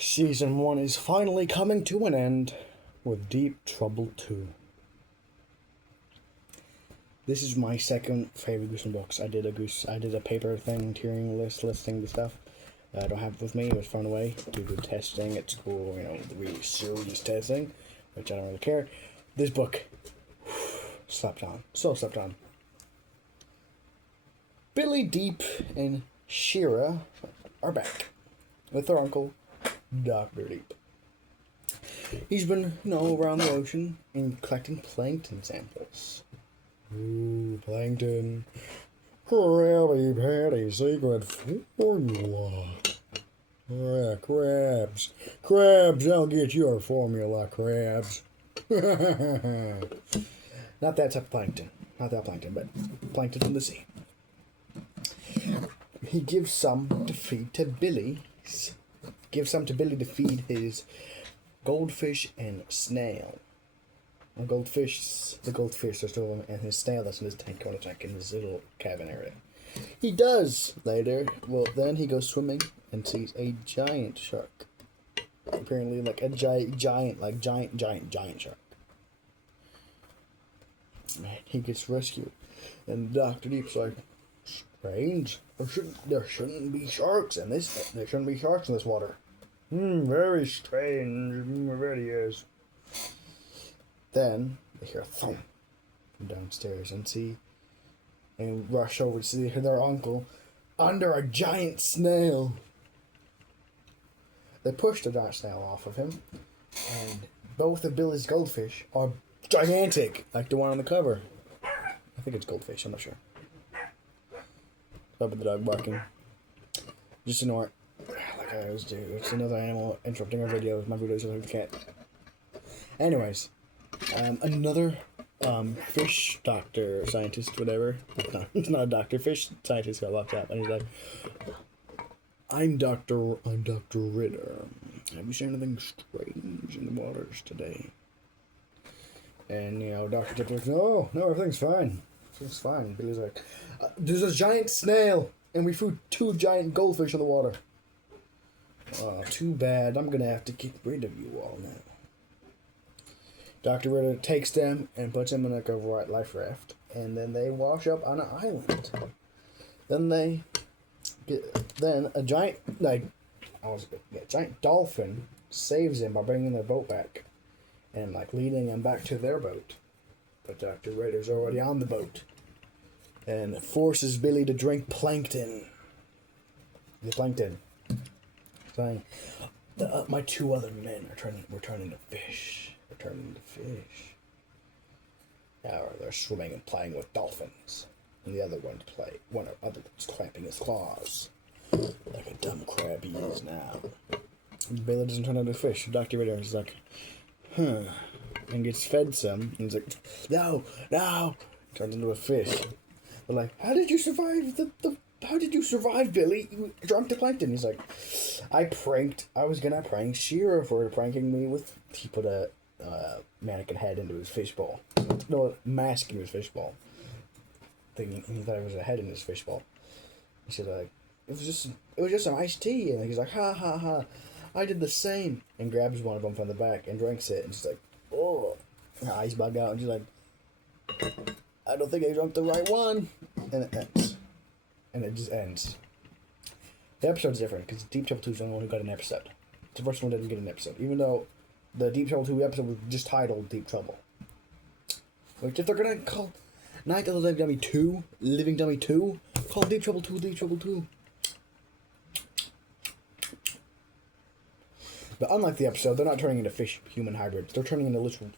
Season 1 is finally coming to an end with Deep Trouble 2. This is my second favorite Goose books. I did a paper thing, tiering list, listing the stuff. I don't have it with me. It was thrown away due to testing at school, the really serious testing, which I don't really care. This book, slept on. So slept on. Billy Deep and Shira are back with their uncle, Dr. Deep. He's been, around the ocean and collecting plankton samples. Ooh, plankton. Krabby Patty secret formula. Yeah, crabs. Crabs, I'll get your formula, crabs. Not that type of plankton. Not that plankton, but plankton from the sea. He gives some to feed to Billy. Gives some to Billy to feed his goldfish and snail. The goldfish are still in his snail that's in his tank, in his little cabin area. He does later. Well, then he goes swimming and sees a giant shark. Apparently, like a giant shark. Man, he gets rescued, and Dr. Deep's like, strange. There shouldn't be sharks in this. There shouldn't be sharks in this water. Very strange. It really is. Then they hear a thump from downstairs and rush over to see their uncle under a giant snail. They push the giant snail off of him, and both of Billy's goldfish are gigantic, like the one on the cover. I think it's goldfish, I'm not sure. Up with the dog barking. Just ignore it. Like I always do. It's another animal interrupting our videos. My videos are like the cat. Anyways. Another fish doctor, scientist, whatever. No, it's not a doctor. Fish scientist got locked up, and he's like, I'm Dr. Ritter. Have you seen anything strange in the waters today? And, Dr. Tippler's like, no, everything's fine. Everything's fine. Billy's like, there's a giant snail, and we threw 2 giant goldfish in the water. Oh, too bad. I'm gonna have to get rid of you all now. Dr. Ritter takes them and puts them in like a life raft, and then they wash up on an island. Then a giant giant dolphin saves him by bringing their boat back, and leading them back to their boat. But Dr. Ritter's already on the boat, and forces Billy to drink plankton. The plankton. Saying, my 2 other men were turning to fish. Now they're swimming and playing with dolphins, and the other one's clamping his claws like a dumb crab he is now. Billy doesn't turn into a fish. Dr. Ritter is like, and gets fed some. And he's like, no, turns into a fish. They're like, how did you survive How did you survive, Billy? You drank the plankton. He's like, I was gonna prank Shira for pranking me with. He put a mannequin head into his fishbowl. No, mask into his fishbowl. Thinking he thought it was a head in his fishbowl. He said, it was just some iced tea. And he's like, ha ha ha, I did the same. And grabs one of them from the back and drinks it. And she's like, oh, her eyes bug out. And she's like, I don't think I drank the right one. And it ends. And it just ends. The episode's different because Deep Trouble 2 is the only one who got an episode. The first one didn't get an episode, even though the Deep Trouble 2 episode was just titled Deep Trouble. Which, if they're gonna call Night of the Living Dummy 2, call Deep Trouble 2 Deep Trouble 2. But unlike the episode, they're not turning into fish-human hybrids. They're turning into literal